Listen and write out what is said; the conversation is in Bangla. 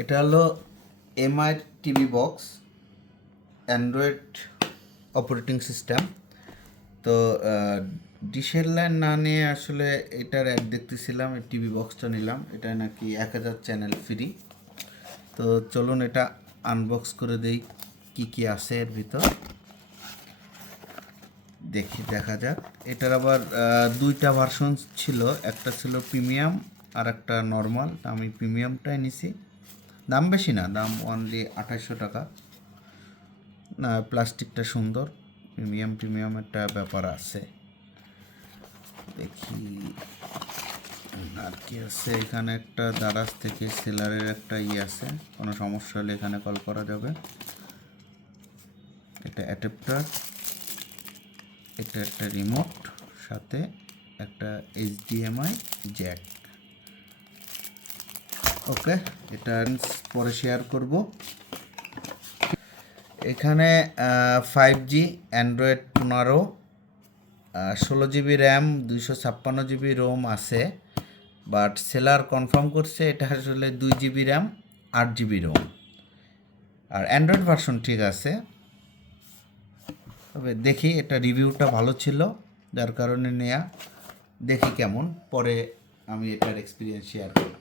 এটা হলো MI TV box, Android operating system. তো ডিসেল না নিয়ে আসলে এটার অ্যাড দেখতেছিলাম, এই টিভি বক্সটা নিলাম। এটা নাকি 1000 চ্যানেল ফ্রি। তো চলুন এটা আনবক্স করে দেই কি কি আছে এর ভিতর, দেখা যাক। এটার আবার দুইটা ভার্সন ছিল, একটা ছিল প্রিমিয়াম আর একটা নর্মাল। আমি প্রিমিয়ামটাই নিছি। দাম বেশি না, দাম অনলি 2800 টাকা। না, প্লাস্টিকটা সুন্দর। প্রিমিয়াম একটা ব্যাপার আছে। দেখি আর কি আছে এখানে। একটা দারাজ থেকে সেলারের একটা আছে, কোনো সমস্যা হলে এখানে কল করা যাবে। এটা অ্যাডাপ্টার, এটা একটা রিমোট, সাথে একটা এইচডিএমআই জ্যাক। ওকে, এটা পরে শেয়ার করব। এখানে 5G, Android 15, 16GB RAM, 256GB ROM আছে। বাট সেলার কনফার্ম করছে এটা আসলে 2GB র্যাম, 8GB রোম। আর অ্যান্ড্রয়েড ভার্সন ঠিক আছে। তবে দেখি, এটা রিভিউটা ভালো ছিল যার কারণে নেয়া। দেখি কেমন, পরে আমি এটার এক্সপিরিয়েন্স শেয়ার করব।